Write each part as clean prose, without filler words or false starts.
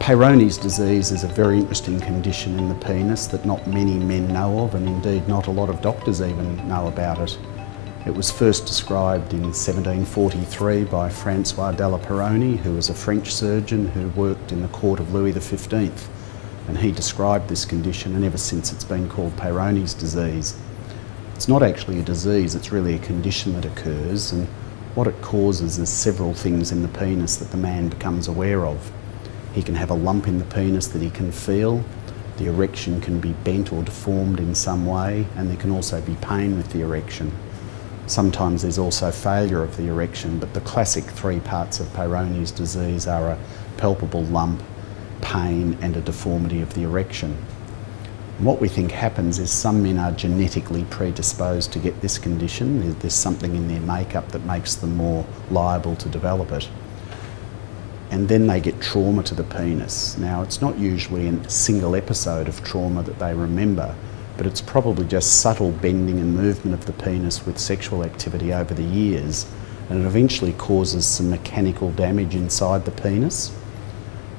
Peyronie's disease is a very interesting condition in the penis that not many men know of, and indeed not a lot of doctors even know about it. It was first described in 1743 by Francois de la Peyronie, who was a French surgeon who worked in the court of Louis XV, and he described this condition, and ever since it's been called Peyronie's disease. It's not actually a disease, it's really a condition that occurs, and what it causes is several things in the penis that the man becomes aware of. He can have a lump in the penis that he can feel, the erection can be bent or deformed in some way, and there can also be pain with the erection. Sometimes there's also failure of the erection, but the classic three parts of Peyronie's disease are a palpable lump, pain and a deformity of the erection. And what we think happens is some men are genetically predisposed to get this condition. There's something in their makeup that makes them more liable to develop it. And then they get trauma to the penis. Now, it's not usually a single episode of trauma that they remember, but it's probably just subtle bending and movement of the penis with sexual activity over the years, and it eventually causes some mechanical damage inside the penis.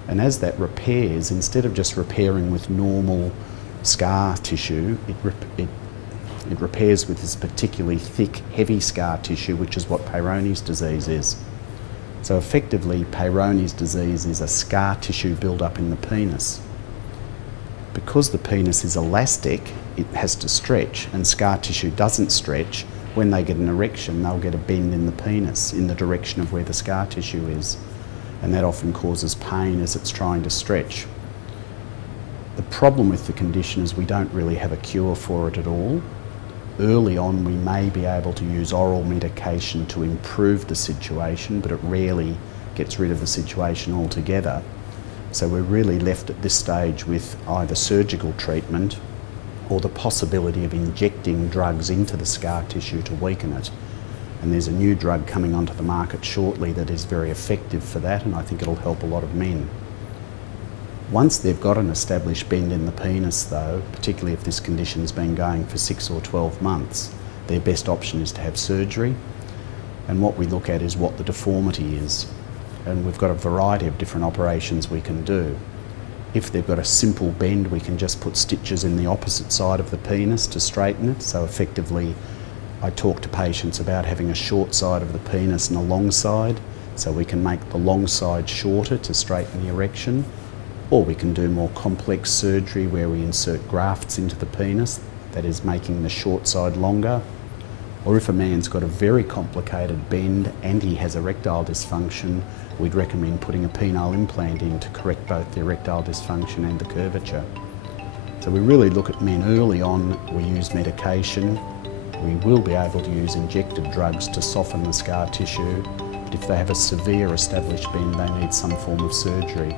And as that repairs, instead of just repairing with normal scar tissue, it repairs with this particularly thick, heavy scar tissue, which is what Peyronie's disease is. So effectively, Peyronie's disease is a scar tissue build-up in the penis. Because the penis is elastic, it has to stretch, and scar tissue doesn't stretch. When they get an erection, they'll get a bend in the penis in the direction of where the scar tissue is, and that often causes pain as it's trying to stretch. The problem with the condition is we don't really have a cure for it at all. Early on, we may be able to use oral medication to improve the situation, but it rarely gets rid of the situation altogether. So we're really left at this stage with either surgical treatment or the possibility of injecting drugs into the scar tissue to weaken it. And there's a new drug coming onto the market shortly that is very effective for that, and I think it'll help a lot of men. Once they've got an established bend in the penis though, particularly if this condition's been going for 6 or 12 months, their best option is to have surgery. And what we look at is what the deformity is. And we've got a variety of different operations we can do. If they've got a simple bend, we can just put stitches in the opposite side of the penis to straighten it. So effectively, I talk to patients about having a short side of the penis and a long side, so we can make the long side shorter to straighten the erection. Or we can do more complex surgery where we insert grafts into the penis, that is making the short side longer. Or if a man's got a very complicated bend and he has erectile dysfunction, we'd recommend putting a penile implant in to correct both the erectile dysfunction and the curvature. So we really look at men early on. We use medication. We will be able to use injected drugs to soften the scar tissue, but if they have a severe established bend, they need some form of surgery.